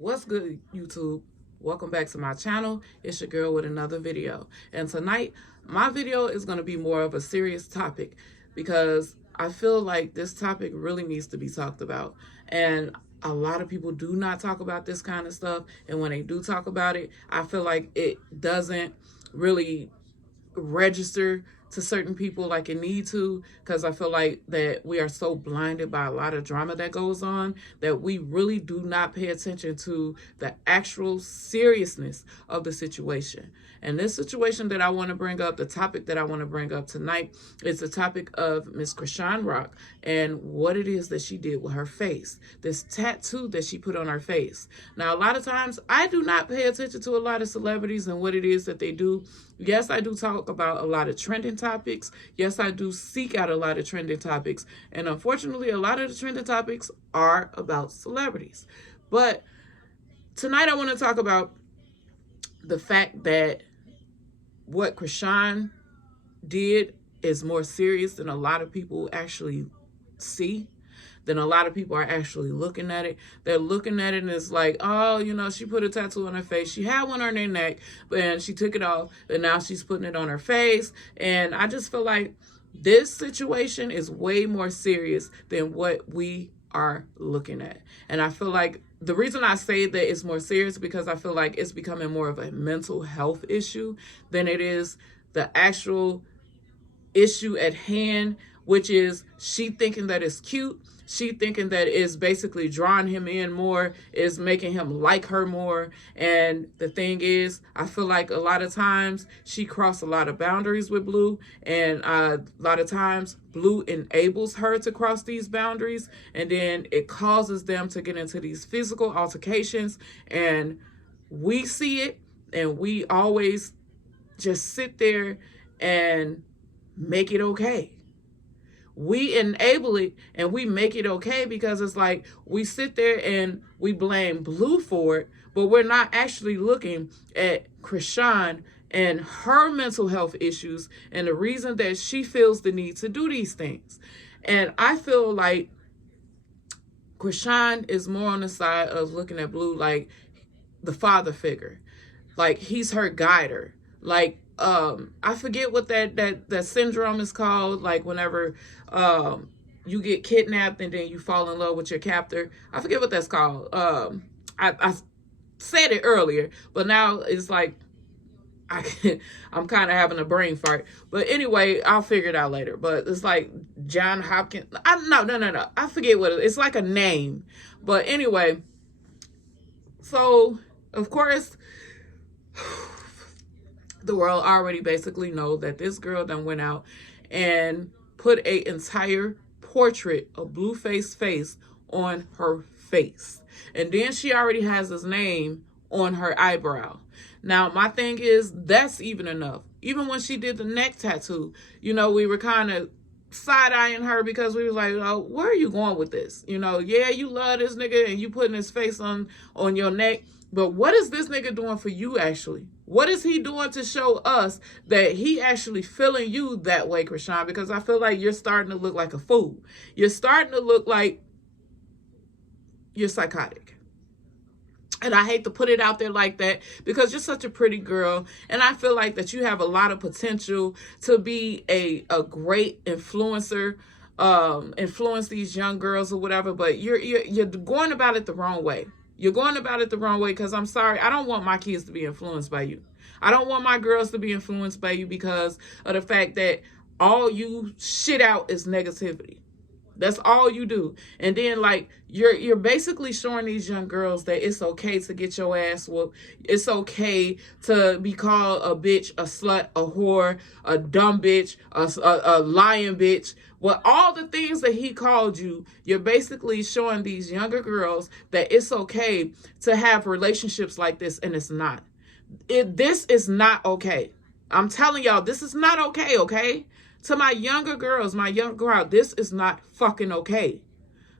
What's good, YouTube? Welcome back to my channel. It's your girl with another video. And tonight, my video is going to be more of a serious topic because I feel like this topic really needs to be talked about. And a lot of people do not talk about this kind of stuff. And when they do talk about it, I feel like it doesn't really register to certain people like it need to, because I feel like that we are so blinded by a lot of drama that goes on that we really do not pay attention to the actual seriousness of the situation. And this situation that I want to bring up, the topic that I want to bring up tonight, is the topic of Miss Chrisean Rock and what it is that she did with her face, this tattoo that she put on her face. Now, a lot of times I do not pay attention to a lot of celebrities and what it is that they do. Yes, I do talk about a lot of trending topics. Yes, I do seek out a lot of trending topics. And unfortunately, a lot of the trending topics are about celebrities. But tonight I want to talk about the fact that what Chrisean did is more serious than a lot of people actually see. Then a lot of people are actually looking at it. They're looking at it and it's like, oh, you know, she put a tattoo on her face. She had one on her neck, and she took it off, and now she's putting it on her face. And I just feel like this situation is way more serious than what we are looking at. And I feel like the reason I say that it's more serious is because I feel like it's becoming more of a mental health issue than it is the actual issue at hand, which is she thinking that it's cute. She thinking that it's basically drawing him in more, is making him like her more. And the thing is, I feel like a lot of times she crossed a lot of boundaries with Blue, and a lot of times Blue enables her to cross these boundaries, and then it causes them to get into these physical altercations, and we see it, and we always just sit there and make it okay. We enable it and we make it okay because it's like we sit there and we blame Blue for it, but we're not actually looking at Chrisean and her mental health issues and the reason that she feels the need to do these things. And I feel like Chrisean is more on the side of looking at Blue like the father figure, like he's her guider. Like I forget what that syndrome is called, like whenever you get kidnapped and then you fall in love with your captor. I forget what that's called. I said it earlier, but now it's like I'm kind of having a brain fart. But anyway, I'll figure it out later. But it's like John Hopkins. No. I forget what it's like, a name. But anyway, so of course the world already basically know that this girl done went out and put a entire portrait of Blueface's face on her face. And then she already has his name on her eyebrow. Now, my thing is, that's even enough. Even when she did the neck tattoo, you know, we were kind of side-eyeing her because we was like, oh, where are you going with this? You know, yeah, you love this nigga and you putting his face on your neck, but what is this nigga doing for you actually? What is he doing to show us that he actually feeling you that way, Chrisean? Because I feel like you're starting to look like a fool. You're starting to look like you're psychotic. And I hate to put it out there like that because you're such a pretty girl. And I feel like that you have a lot of potential to be a great influencer, influence these young girls or whatever. But you're going about it the wrong way. You're going about it the wrong way because I'm sorry, I don't want my kids to be influenced by you. I don't want my girls to be influenced by you because of the fact that all you shit out is negativity. That's all you do. And then like you're basically showing these young girls that it's okay to get your ass whooped. It's okay to be called a bitch, a slut, a whore, a dumb bitch, a lying bitch. Well, all the things that he called you, you're basically showing these younger girls that it's okay to have relationships like this, and it's not. This is not okay. I'm telling y'all, this is not okay, okay? To my younger girls, my young crowd, this is not fucking okay.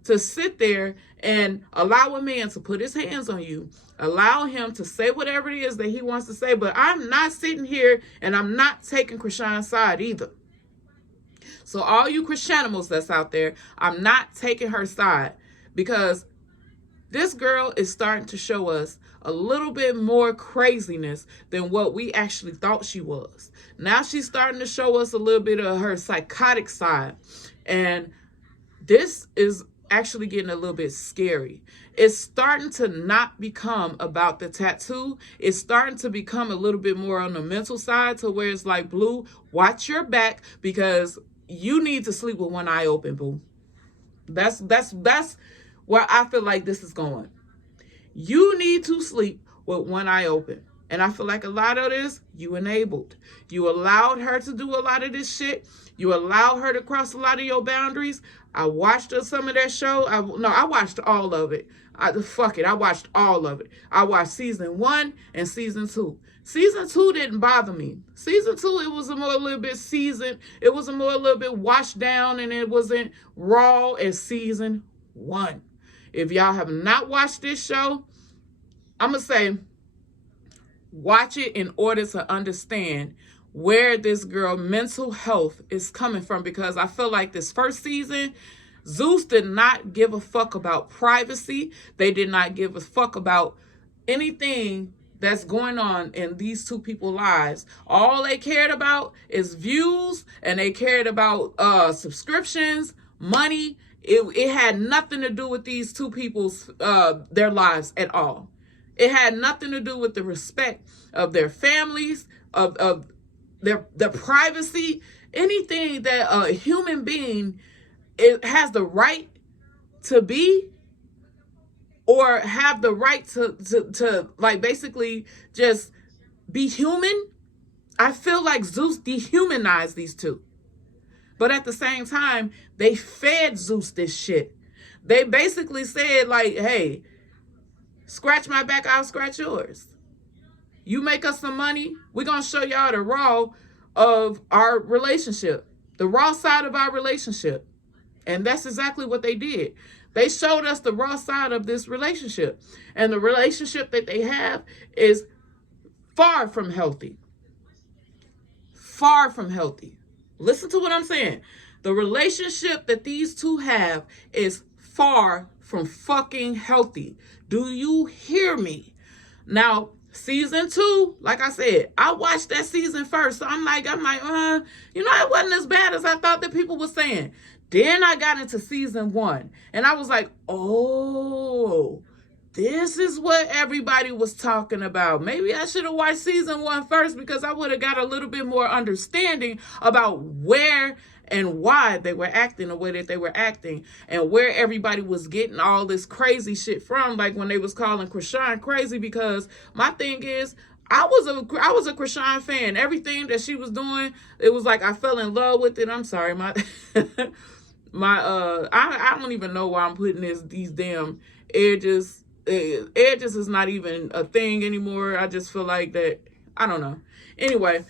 To sit there and allow a man to put his hands on you, allow him to say whatever it is that he wants to say, but I'm not sitting here and I'm not taking Chrisean's side either. So all you Chriseanimals that's out there, I'm not taking her side because This girl is starting to show us a little bit more craziness than what we actually thought she was. Now she's starting to show us a little bit of her psychotic side. And this is actually getting a little bit scary. It's starting to not become about the tattoo. It's starting to become a little bit more on the mental side, to where it's like, Blue, watch your back, because you need to sleep with one eye open, boo. That's where I feel like this is going. You need to sleep with one eye open. And I feel like a lot of this, you enabled. You allowed her to do a lot of this shit. You allowed her to cross a lot of your boundaries. I watched some of that show. I watched all of it. I watched all of it. I watched season 1 and season 2. Season 2 didn't bother me. Season 2, it was a little bit seasoned. It was a little bit washed down, and it wasn't raw as season 1. If y'all have not watched this show, I'm going to say, watch it in order to understand where this girl mental health is coming from, because I feel like this first season, Zeus did not give a fuck about privacy. They did not give a fuck about anything that's going on in these two people's lives. All they cared about is views, and they cared about subscriptions, money. It had nothing to do with these two people's their lives at all. It had nothing to do with the respect of their families, of their privacy, anything that a human being has the right to be, or have the right to like basically just be human. I feel like Zeus dehumanized these two. But at the same time, they fed Zeus this shit. They basically said, like, hey, scratch my back, I'll scratch yours. You make us some money, we're going to show y'all the raw of our relationship, the raw side of our relationship. And that's exactly what they did. They showed us the raw side of this relationship. And the relationship that they have is far from healthy. Far from healthy. Listen to what I'm saying. The relationship that these two have is far from fucking healthy. Do you hear me? Now, season 2, like I said, I watched that season first. So I'm like, it wasn't as bad as I thought that people were saying. Then I got into season 1, and I was like, oh, this is what everybody was talking about. Maybe I should have watched season 1 first, because I would have got a little bit more understanding about where and why they were acting the way that they were acting, and where everybody was getting all this crazy shit from, like when they was calling Chrisean crazy. Because my thing is, I was a Chrisean fan. Everything that she was doing, it was like I fell in love with it. I'm sorry, I don't even know why I'm putting these damn edges. Edges is not even a thing anymore. I just feel like that, I don't know. Anyway,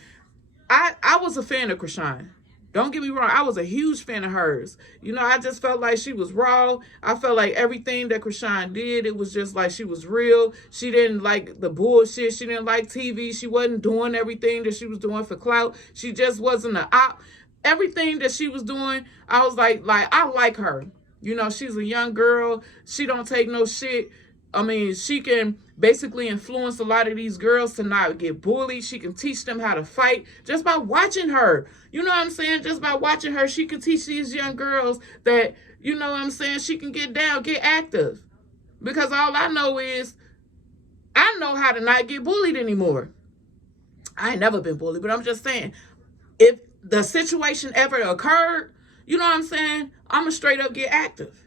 I was a fan of Chrisean. Don't get me wrong, I was a huge fan of hers. I just felt like she was raw. I felt like everything that Chrisean did, it was just like she was real. She didn't like the bullshit. She didn't like TV. She wasn't doing everything that she was doing for clout. She just wasn't an op. Everything that she was doing, I was like I like her. She's a young girl. She don't take no shit. I mean, she can basically influence a lot of these girls to not get bullied. She can teach them how to fight just by watching her. You know what I'm saying? Just by watching her, she can teach these young girls that, you know what I'm saying, she can get down, get active. Because all I know is, I know how to not get bullied anymore. I ain't never been bullied, but I'm just saying, if the situation ever occurred, you know what I'm saying, I'm going to straight up get active.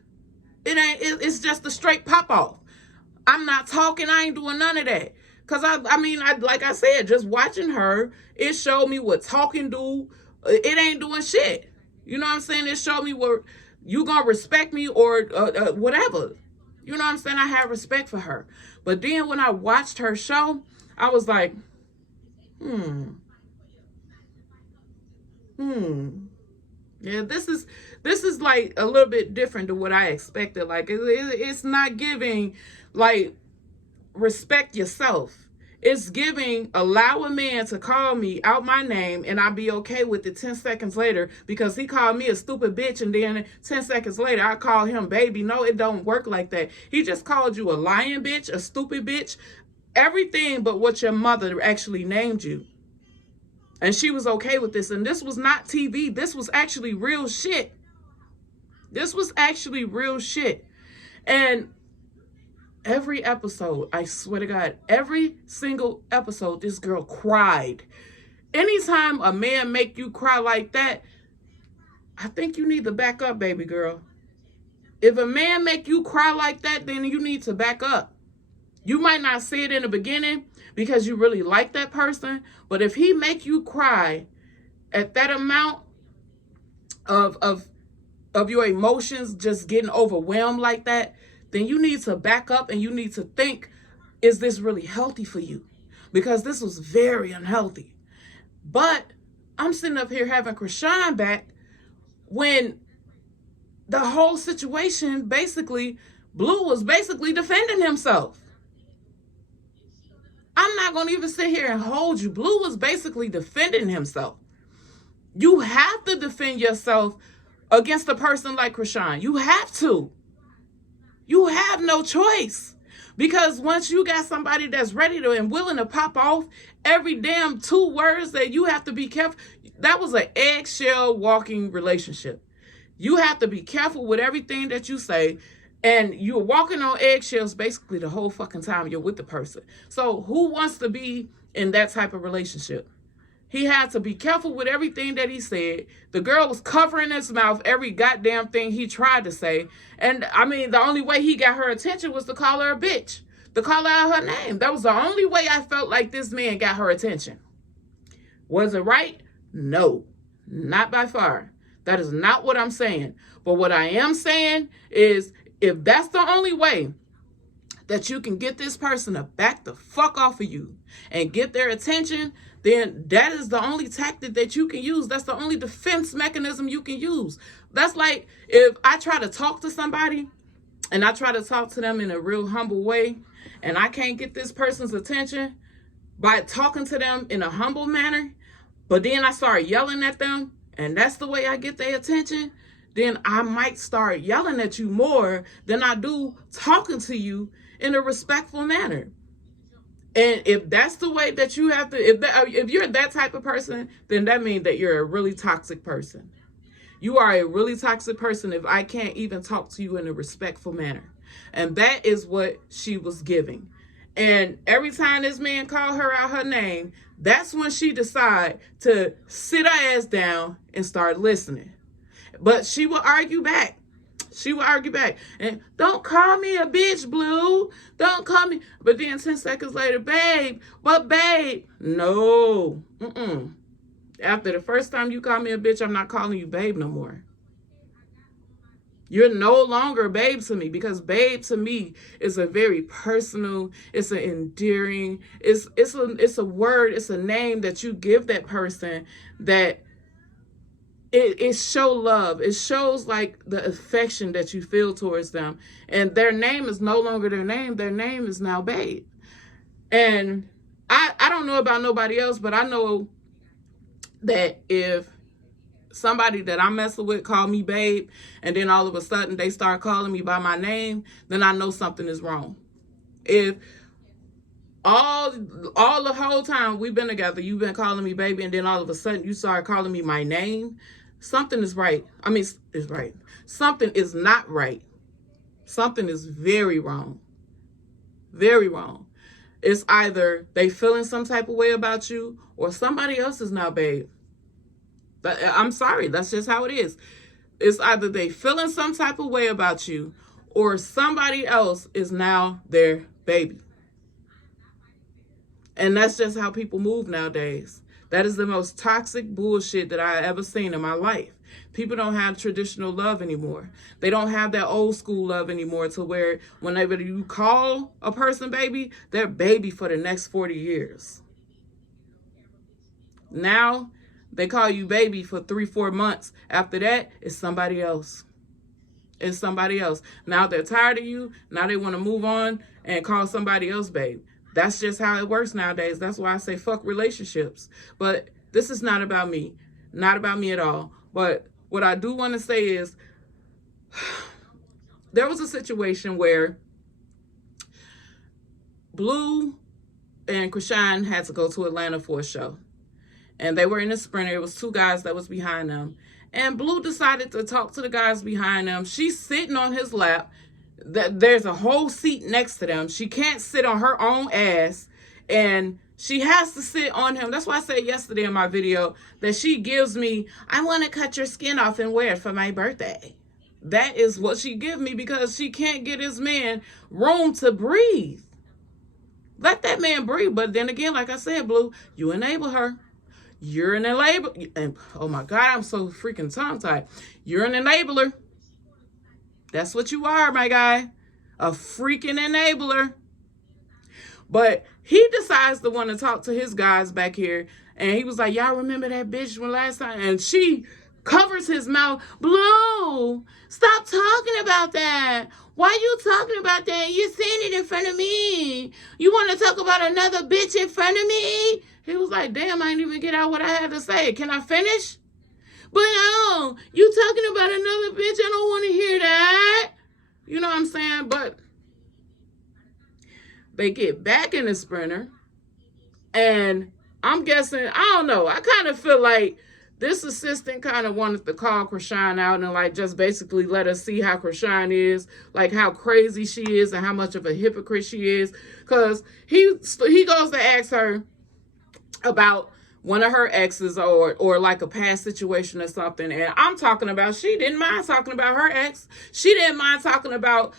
It's just a straight pop off. I'm not talking. I ain't doing none of that. Because, like I said, just watching her, it showed me what talking do. It ain't doing shit. You know what I'm saying? It showed me what you going to respect me or whatever. You know what I'm saying? I have respect for her. But then when I watched her show, I was like, yeah, this is like a little bit different than what I expected. Like, it's not giving, like, respect yourself. It's giving, allow a man to call me out my name and I'll be okay with it 10 seconds later because he called me a stupid bitch, and then 10 seconds later I call him baby. No, it don't work like that. He just called you a lying bitch, a stupid bitch, everything but what your mother actually named you. And she was okay with this. And this was not TV. This was actually real shit. This was actually real shit. And every episode, I swear to God, every single episode, this girl cried. Anytime a man make you cry like that, I think you need to back up, baby girl. If a man make you cry like that, then you need to back up. You might not see it in the beginning because you really like that person, but if he make you cry at that amount of your emotions just getting overwhelmed like that, then you need to back up and you need to think, is this really healthy for you? Because this was very unhealthy. But I'm sitting up here having Chrisean back when the whole situation basically, Blue was basically defending himself. I'm not going to even sit here and hold you. Blue was basically defending himself. You have to defend yourself against a person like Chrisean. You have to. You have no choice. Because once you got somebody that's ready to and willing to pop off every damn 2 words that you have to be careful. That was an eggshell walking relationship. You have to be careful with everything that you say. And you're walking on eggshells basically the whole fucking time you're with the person. So who wants to be in that type of relationship? He had to be careful with everything that he said. The girl was covering his mouth every goddamn thing he tried to say. And I mean, the only way he got her attention was to call her a bitch, to call out her name. That was the only way I felt like this man got her attention. Was it right? No, not by far. That is not what I'm saying. But what I am saying is, if that's the only way that you can get this person to back the fuck off of you and get their attention, then that is the only tactic that you can use. That's the only defense mechanism you can use. That's like if I try to talk to somebody and I try to talk to them in a real humble way and I can't get this person's attention by talking to them in a humble manner, but then I start yelling at them and that's the way I get their attention, then I might start yelling at you more than I do talking to you in a respectful manner. And if that's the way that you have to, if you're that type of person, then that means that you're a really toxic person. You are a really toxic person if I can't even talk to you in a respectful manner. And that is what she was giving. And every time this man called her out her name, that's when she decided to sit her ass down and start listening. But she will argue back. She will argue back. And don't call me a bitch, Blue. Don't call me. But then 10 seconds later, babe. But babe. No. After the first time you call me a bitch, I'm not calling you babe no more. You're no longer babe to me, because babe to me is a very personal, it's an endearing, it's a word, it's a name that you give that person that it shows love. It shows like the affection that you feel towards them. And their name is no longer their name. Their name is now babe. And I don't know about nobody else, but I know that if somebody that I'm messing with call me babe, and then all of a sudden they start calling me by my name, then I know something is wrong. If all the whole time we've been together, you've been calling me baby, and then all of a sudden you start calling me my name, something is right. I mean, it's right. Something is not right. Something is very wrong. Very wrong. It's either they feeling some type of way about you, or somebody else is now babe. But I'm sorry, that's just how it is. It's either they feeling some type of way about you, or somebody else is now their baby. And that's just how people move nowadays. That is the most toxic bullshit that I ever seen in my life. People don't have traditional love anymore. They don't have that old school love anymore, to where whenever you call a person baby, they're baby for the next 40 years. Now, they call you baby for 3-4 months. After that, it's somebody else. It's somebody else. Now they're tired of you. Now they want to move on and call somebody else babe. That's just how it works nowadays. That's why I say fuck relationships. But this is not about me. Not about me at all. But what I do want to say is there was a situation where Blue and Chrisean had to go to Atlanta for a show. And they were in a Sprinter. It was two guys that was behind them. And Blue decided to talk to the guys behind them. She's sitting on his lap. There's a whole seat next to them. She can't sit on her own ass. And she has to sit on him. That's why I said yesterday in my video that she gives me, I want to cut your skin off and wear it for my birthday. That is what she gives me because she can't get his man room to breathe. Let that man breathe. But then again, like I said, Blue, you enable her. You're an enabler. And oh my God, I'm so freaking tongue-tied. You're an enabler. That's what you are, my guy. A freaking enabler. But he decides to want to talk to his guys back here. And he was like, y'all remember that bitch from last time? And she covers his mouth. Blue, stop talking about that. Why you talking about that? You're saying it in front of me. You want to talk about another bitch in front of me? He was like, damn, I didn't even get out what I had to say. Can I finish? But no, you talking about another bitch. I don't want to hear that. You know what I'm saying? But they get back in the Sprinter. And I'm guessing, I don't know. I kind of feel like this assistant kind of wanted to call Chrisean out and like just basically let us see how Chrisean is, like how crazy she is and how much of a hypocrite she is. Because he goes to ask her about one of her exes or like a past situation or something. And I'm talking about, she didn't mind talking about her ex. She didn't mind talking about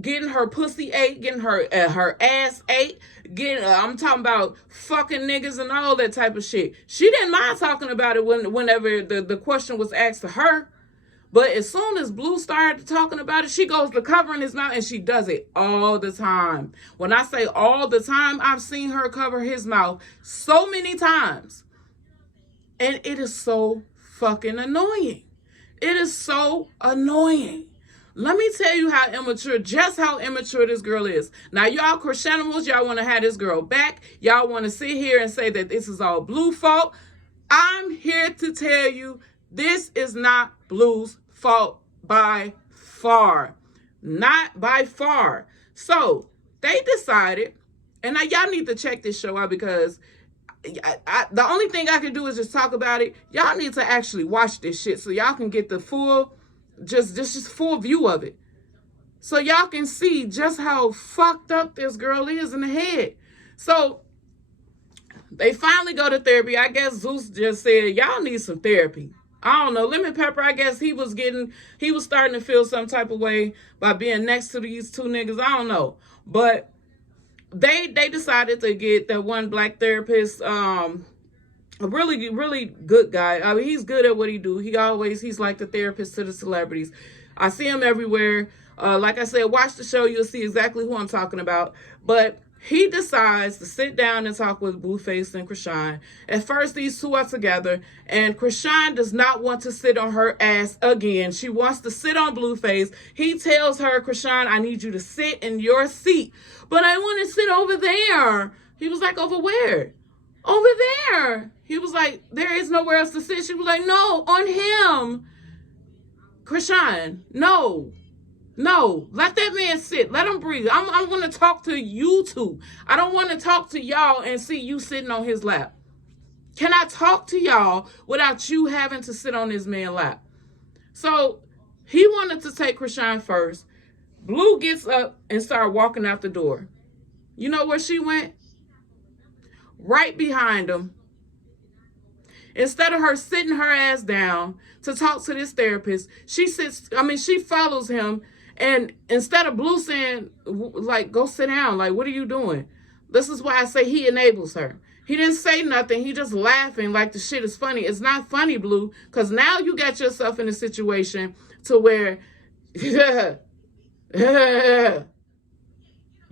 getting her pussy ate, getting her ass ate, I'm talking about fucking niggas and all that type of shit. She didn't mind talking about it whenever the question was asked to her. But as soon as Blue started talking about it, she goes to covering his mouth, and she does it all the time. When I say all the time, I've seen her cover his mouth so many times. And it is so fucking annoying. It is so annoying. Let me tell you how immature this girl is. Now, y'all Chriseanimals, y'all want to have this girl back. Y'all want to sit here and say that this is all Blue's fault. I'm here to tell you this is not Blue's fault by far. Not by far. So they decided, and now y'all need to check this show out because the only thing I can do is just talk about it. Y'all need to actually watch this shit so y'all can get the full, just full view of it. So y'all can see just how fucked up this girl is in the head. So they finally go to therapy. I guess Zeus just said, y'all need some therapy. I don't know. Lemon Pepper, I guess he was starting to feel some type of way by being next to these two niggas. I don't know. But they decided to get that one black therapist, a really, really good guy. I mean, he's good at what he do. He's like the therapist to the celebrities. I see him everywhere. Like I said, watch the show. You'll see exactly who I'm talking about. But he decides to sit down and talk with Blueface and Chrisean. At first, these two are together, and Chrisean does not want to sit on her ass again. She wants to sit on Blueface. He tells her, Chrisean, I need you to sit in your seat. But I want to sit over there. He was like, over where? Over there. He was like, there is nowhere else to sit. She was like, no, on him. Chrisean, no. No, let that man sit. Let him breathe. I want to talk to you two. I don't want to talk to y'all and see you sitting on his lap. Can I talk to y'all without you having to sit on this man's lap? So he wanted to take Chrisean first. Blue gets up and started walking out the door. You know where she went? Right behind him. Instead of her sitting her ass down to talk to this therapist, she follows him. And instead of Blue saying, like, go sit down, like, what are you doing? This is why I say he enables her. He didn't say nothing. He just laughing like the shit is funny. It's not funny, Blue, because now you got yourself in a situation to where you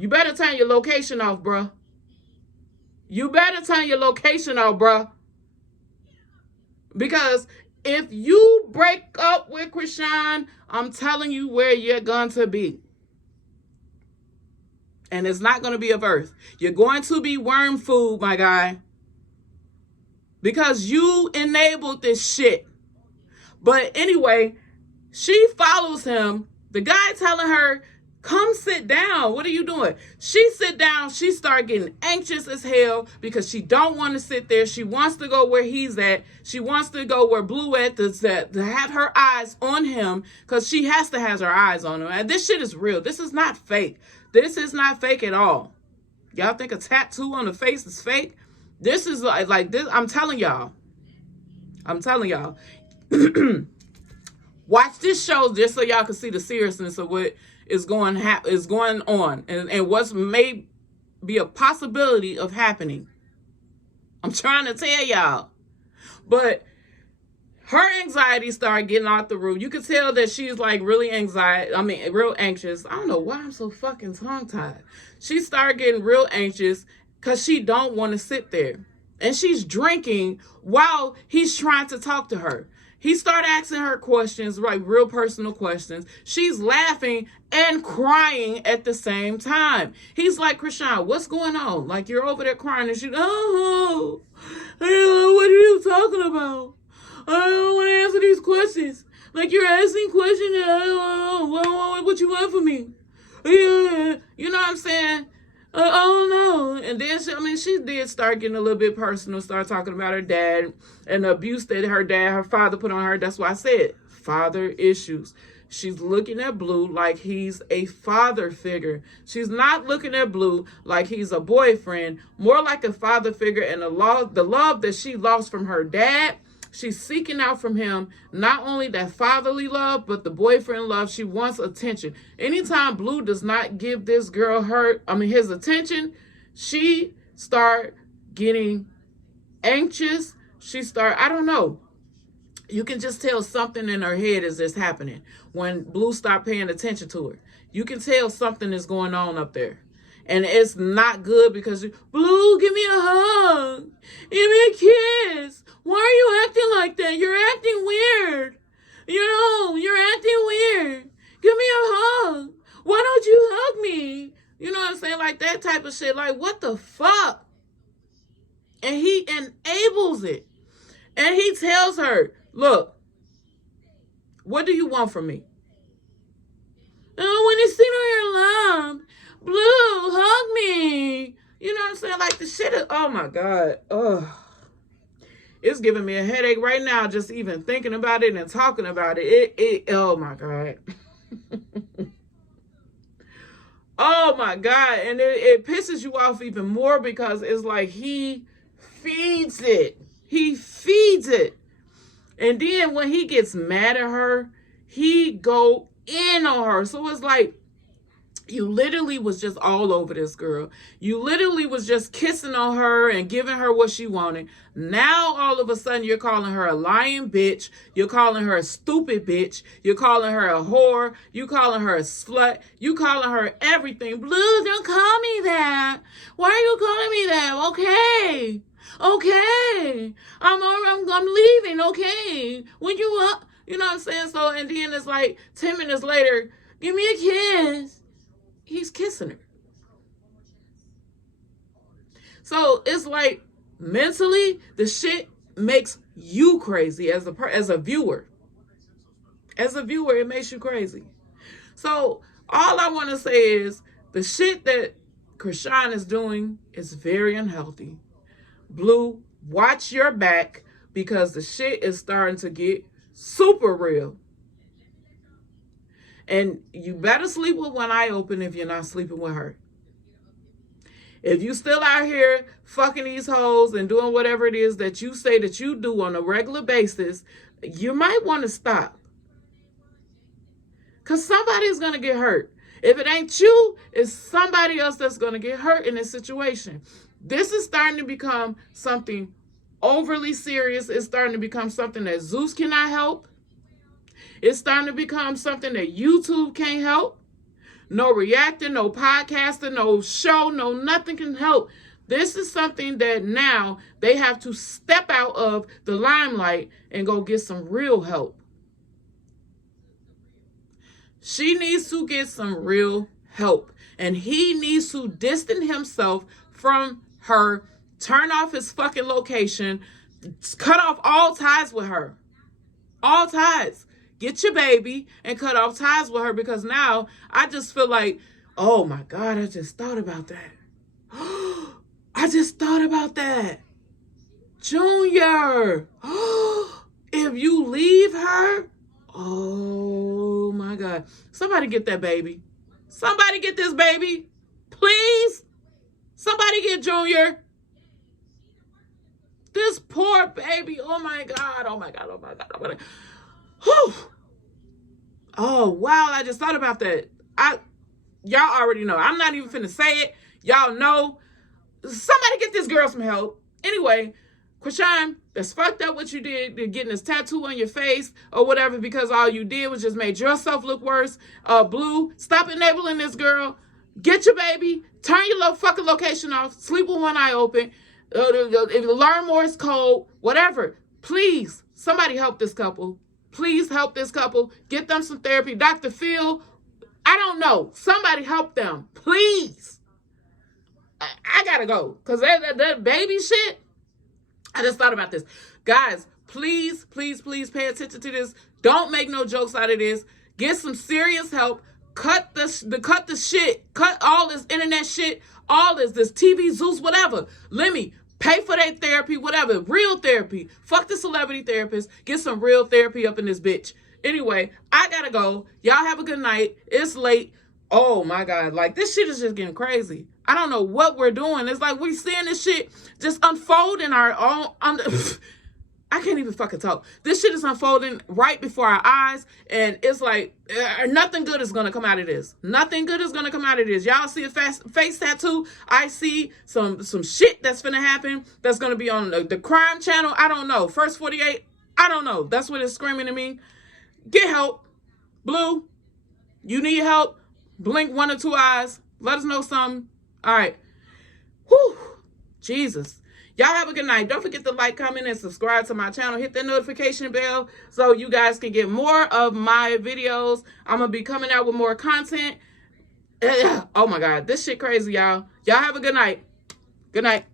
better turn your location off, bruh. You better turn your location off, bruh. Because if you break up with Chrisean, I'm telling you where you're going to be. And it's not going to be of earth. You're going to be worm food, my guy. Because you enabled this shit. But anyway, she follows him. The guy telling her, come sit down. What are you doing? She sit down. She start getting anxious as hell because she don't want to sit there. She wants to go where he's at. She wants to go where Blue at to have her eyes on him because she has to have her eyes on him. And this shit is real. This is not fake. This is not fake at all. Y'all think a tattoo on the face is fake? This is like this. I'm telling y'all. Watch this show just so y'all can see the seriousness of what is going on and what's may be a possibility of happening. I'm trying to tell y'all. But her anxiety started getting out the room. You could tell that she's like really real anxious. I don't know why I'm so fucking tongue-tied. She started getting real anxious because she don't want to sit there. And she's drinking while he's trying to talk to her. He started asking her questions, like real personal questions. She's laughing and crying at the same time. He's like, Chrisean, what's going on? Like, you're over there crying. And she's, oh, what are you talking about? I don't want to answer these questions. Like, you're asking questions and I don't know what you want from me. Yeah, you know what I'm saying? Oh no. And then she did start getting a little bit personal, start talking about her dad and the abuse that her father put on her. That's why I said father issues. She's looking at Blue like he's a father figure. She's not looking at Blue like he's a boyfriend, more like a father figure. And the love that she lost from her dad, she's seeking out from him not only that fatherly love, but the boyfriend love. She wants attention. Anytime Blue does not give this girl his attention, she start getting anxious. I don't know. You can just tell something in her head is just happening when Blue stopped paying attention to her. You can tell something is going on up there. And it's not good because, Blue, give me a hug. Give me a kiss. Why are you acting like that? You're acting weird. You're acting weird. Give me a hug. Why don't you hug me? You know what I'm saying? Like that type of shit. Like, what the fuck? And he enables it. And he tells her, look, what do you want from me? Oh, when you sit on your lap, Blue, hug me. You know what I'm saying? Like the shit is, oh my God. Ugh. It's giving me a headache right now just even thinking about it and talking about it. Oh my God. Oh my God. And it pisses you off even more because it's like he feeds it. He feeds it. And then when he gets mad at her, he go in on her. So it's like, you literally was just all over this girl. You literally was just kissing on her and giving her what she wanted. Now, all of a sudden, you're calling her a lying bitch. You're calling her a stupid bitch. You're calling her a whore. You're calling her a slut. You calling her everything. Blue, don't call me that. Why are you calling me that? Okay. I'm leaving. Okay. When you up, you know what I'm saying? So, and then it's like 10 minutes later, give me a kiss. He's kissing her. So it's like mentally, the shit makes you crazy as a viewer. As a viewer, it makes you crazy. So all I want to say is the shit that Chrisean is doing is very unhealthy. Blue, watch your back because the shit is starting to get super real. And you better sleep with one eye open if you're not sleeping with her. If you still out here fucking these hoes and doing whatever it is that you say that you do on a regular basis, you might want to stop. Because somebody's going to get hurt. If it ain't you, it's somebody else that's going to get hurt in this situation. This is starting to become something overly serious. It's starting to become something that Zeus cannot help. It's starting to become something that YouTube can't help. No reacting, no podcasting, no show, no nothing can help. This is something that now they have to step out of the limelight and go get some real help. She needs to get some real help. and he needs to distance himself from her, turn off his fucking location, cut off all ties with her. All ties. Get your baby and cut off ties with her, because now I just feel like, oh my God, I just thought about that. I just thought about that. Junior, if you leave her, oh my God. Somebody get that baby. Somebody get this baby. Please. Somebody get Junior. This poor baby. Oh my God. Oh my God. Oh my God. Oh my God. Whew. Oh wow. I just thought about that. Y'all already know. I'm not even finna say it. Y'all know. Somebody get this girl some help. Anyway, Chrisean, that's fucked up what you did, getting this tattoo on your face or whatever, because all you did was just made yourself look worse. Blue, stop enabling this girl. Get your baby. Turn your little fucking location off. Sleep with one eye open. If you learn Morse code, whatever. Please, somebody help this couple. Please help this couple. Get them some therapy. Dr. Phil, I don't know. Somebody help them. Please. I gotta go. Because that baby shit, I just thought about this. Guys, please, please, please pay attention to this. Don't make no jokes out of this. Get some serious help. Cut the shit. Cut all this internet shit. All this TV, Zeus, whatever. Let me pay for their therapy, whatever. Real therapy. Fuck the celebrity therapist. Get some real therapy up in this bitch. Anyway, I gotta go. Y'all have a good night. It's late. Oh my God. Like, this shit is just getting crazy. I don't know what we're doing. It's like we're seeing this shit just unfold in our own. I can't even fucking talk. This shit is unfolding right before our eyes. And it's like nothing good is going to come out of this. Nothing good is going to come out of this. Y'all see a face tattoo? I see some shit that's finna happen. That's going to be on the crime channel. I don't know. First 48. I don't know. That's what it's screaming to me. Get help. Blue, you need help. Blink 1 or 2 eyes. Let us know something. All right. Whew. Jesus. Y'all have a good night. Don't forget to like, comment, and subscribe to my channel. Hit that notification bell so you guys can get more of my videos. I'm going to be coming out with more content. Oh, my God. This shit crazy, y'all. Y'all have a good night. Good night.